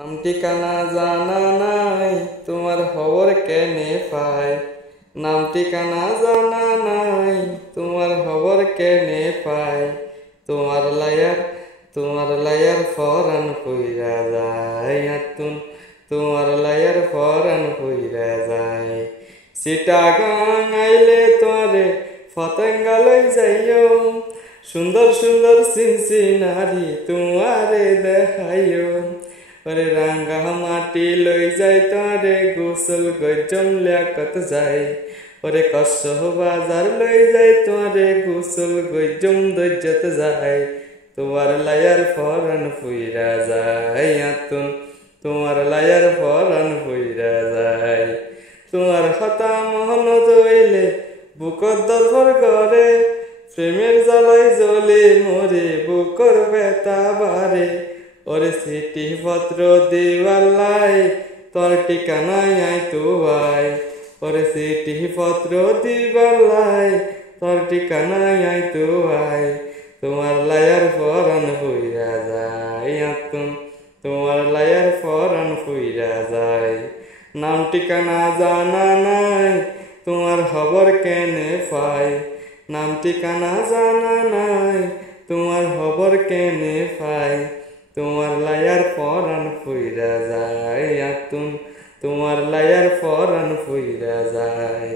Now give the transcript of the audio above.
নাম ঠিকানা জানা নাই তোমার খবর কেনে পাই। নাম ঠিকানা জানা নাই তোমার খবর কেনে পাই। তোমার লায়ার ফরান কইরা যায় আতুন, তোমার লায়ার ফরান কইরা যায়। চিটাগাং আইলে তোরে ফতেঙ্গা লই যাইও, সুন্দর সুন্দর সিনসিনারি তোমারে দেখাইও। ওরে রাঙ্গা মাটি লই যাই তোরে গোসল গজম লেকত যায়। ওরে কসহ বাজার লই যাই তোরে গোসল গজম দজ্জত যায়। তোমার লায়ার ফরান ফুইরা যায় আতুন, তোমার লায়ার ফরান ফুইরা যায়। তোমার কথা মহন দইলে বুকর দরবার করে, প্রেমের জ্বালাই জ্বলে মরে বুকর বেতা বারে। ওরে চিঠি পত্র দিবালাই তোর ঠিকানায় আই তুয়াই। ওরে চিঠি পত্র দিবালাই তোর ঠিকানায় আই তুয়াই। তোমার লায়ার ফরান ফুইরা যায় আতুন, তোমার লায়ার ফরান ফুইরা যায়। নাম ঠিকানা জানা নাই তোমার খবর কেনে পাই। নাম ঠিকানা জানা নাই তোমার খবর কেনে পাই। তোমার লায়ার ফরান ফুইরা যায় আতুন, তোমার লায়ার ফরান ফুইরা যায়।